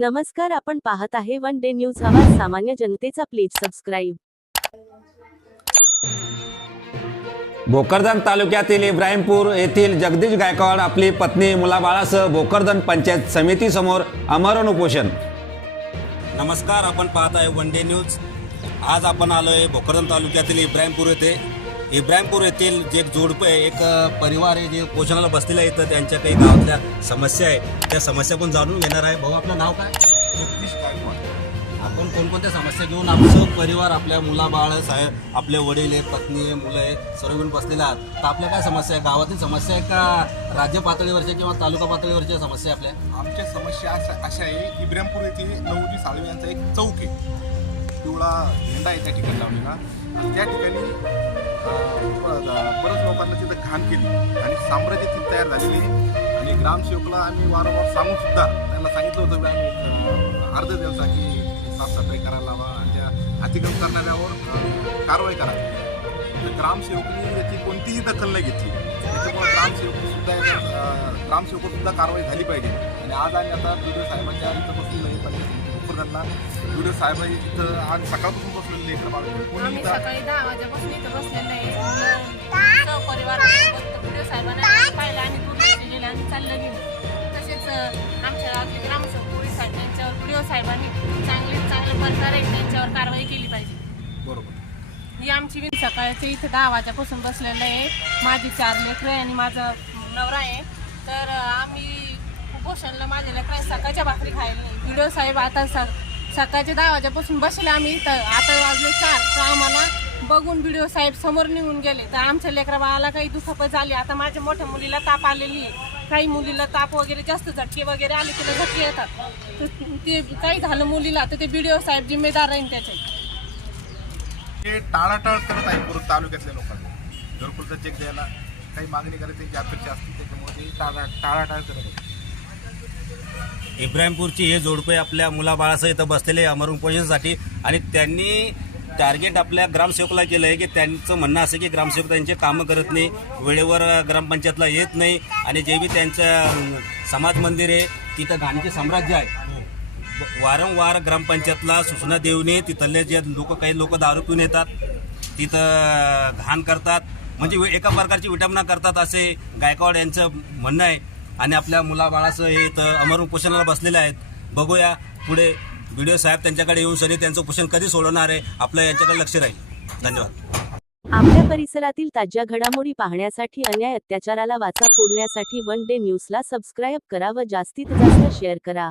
नमस्कार, आपण पाहत आहे वन डे न्यूज आवाज सामान्य जनतेचा. Please subscribe. भोकरदन तालुक्यातील इब्राहिमपूर येथील जगदीश गायकवाड आपली पत्नी मुलाबाळासह भोकरदन पंचायत समिती समोर आमरण उपोषण. नमस्कार, आपण पाहत आहे वन डे न्यूज. आज आपण आलो आहे भोकरदन तालुक्यातील इब्राहिमपूर येथे. इब्राहिमपूर येथील जे एक जोडपं आहे, एक परिवार आहे जे उपोषणाला बसलेलं आहे. तर त्यांच्या काही गावातल्या समस्या आहे, त्या समस्या पण जाणून घेणार आहे. भाऊ, आपलं नाव काय? जगदीश गायकवाड. आपण कोणकोणत्या समस्या घेऊन आमचं परिवार, आपल्या मुलाबाळ साहेब, आपले वडील आहे, पत्नी आहे, मुलं आहे, सर्व घेऊन बसलेले आहात. तर आपल्या काय समस्या आहे? गावातील समस्या आहे का राज्य पातळीवरच्या किंवा तालुका पातळीवरच्या समस्या आपल्या? आमच्या समस्या अशा आहे, इब्राहिमपूर येथे नवजी साळवे यांचा एक चौक आहे, पिवळा झेंडा आहे त्या ठिकाणी लावलेला. आणि त्या ठिकाणी बऱ्याच लोकांना तिथं घाण केली आणि साम्राज्य तिथे तयार झालेली आहे. आणि ग्रामसेवकला आम्ही वारंवार सांगून सुद्धा त्यांना सांगितलं होतं की आम्ही अर्ज दिवसा की साफसफाई करायला लावा आणि त्या अतिक्रम करणाऱ्यावर कारवाई करा. तर ग्रामसेवकने याची कोणतीही दखल नाही घेतली. त्याच्यामुळे ग्रामसेवकसुद्धा कारवाई झाली पाहिजे. आणि आज आम्ही आता व्हिडिओ साहेबांच्या इथं बसलेलं आहे. त्यांना व्हिडिओ साहेब इथं आज सकाळपासून बसलेले आम्ही सकाळी 10 वाजेपासून इथं बसलेलं आहे. सहपरिवार व्हिडिओ साहेबांना पाहिलं आणि दुर्लक्ष केलं आणि चाललं गेलं. तसेच आमच्या गावातले ग्रामसेवक पोलीस साहेब त्यांच्यावर व्हिडिओ साहेबांनी चांगल्या प्रकारे त्यांच्यावर कारवाई केली पाहिजे. बरोबर. ही आमची सकाळचे इथं 10 वाजेपासून बसलेलं आहे. माझी 4 लेकरं आहे आणि माझा नवरा आहे. तर आम्ही उपोषणला माझ्या लेकरांनी सकाळच्या भाकरी खायला नाही. व्हिडिओ साहेब आता सकाळचे 10 वाजेपासून बसले आम्ही इथं. आता वाजले 4 तर आम्हाला बघून व्हिडिओ साहेब समोर निघून गेले. तर आमच्या लेकरा बाळाला काही दुखापत झाली. आता माझ्या मोठ्या मुलीला ताप आलेली आहे. काही मुलीला ताप वगैरे जास्त झटके वगैरे आले, तिला झटके येतात. तर ते काही झालं मुलीला तर ते व्हिडिओ साहेब जिम्मेदार राहील त्याचे. हे टाळाटाळ करत आहे पूर्ण तालुक्यातल्या लोकांना. घरकुलचा चेक द्यायला काही मागणी करायची त्यांची अपेक्षा असते, त्याच्यामुळे ते टाळाटाळ करत आहे. इब्राहिमपूरची हे जोडपे आपल्या मुलाबाळासह इथं बसलेले आमरण उपोषणासाठी. आणि त्यांनी टार्गेट आपल्या ग्रामसेवकला केलं आहे की त्यांचं म्हणणं असं की ग्रामसेवक त्यांचे कामं करत नाही, वेळेवर ग्रामपंचायतला येत नाही. आणि जे बी त्यांचं समाज मंदिर आहे तिथं घाणीचे साम्राज्य आहे. वारंवार ग्रामपंचायतला सूचना देऊन तिथले जे काही लोक दारू पिऊन येतात, तिथं घाण करतात, म्हणजे एका प्रकारची विटंबना करतात असे गायकवाड यांचं म्हणणं आहे. आणि आपल्या मुलाबाळासह हे इथं अमर उपोषणाला बसलेले आहेत. बघूया पुढे व्हिडिओ साहेब त्यांच्याकडे येऊन सरी त्यांचं उपोषण कधी सोडवणार आहे, आपलं यांच्याकडे लक्ष राहील. धन्यवाद. आपल्या परिसरातील ताज्या घडामोडी पाहण्यासाठी, अन्याय अत्याचाराला वाचा फोडण्यासाठी वन डे न्यूजला सबस्क्राईब करा व जास्तीत जास्त शेअर करा.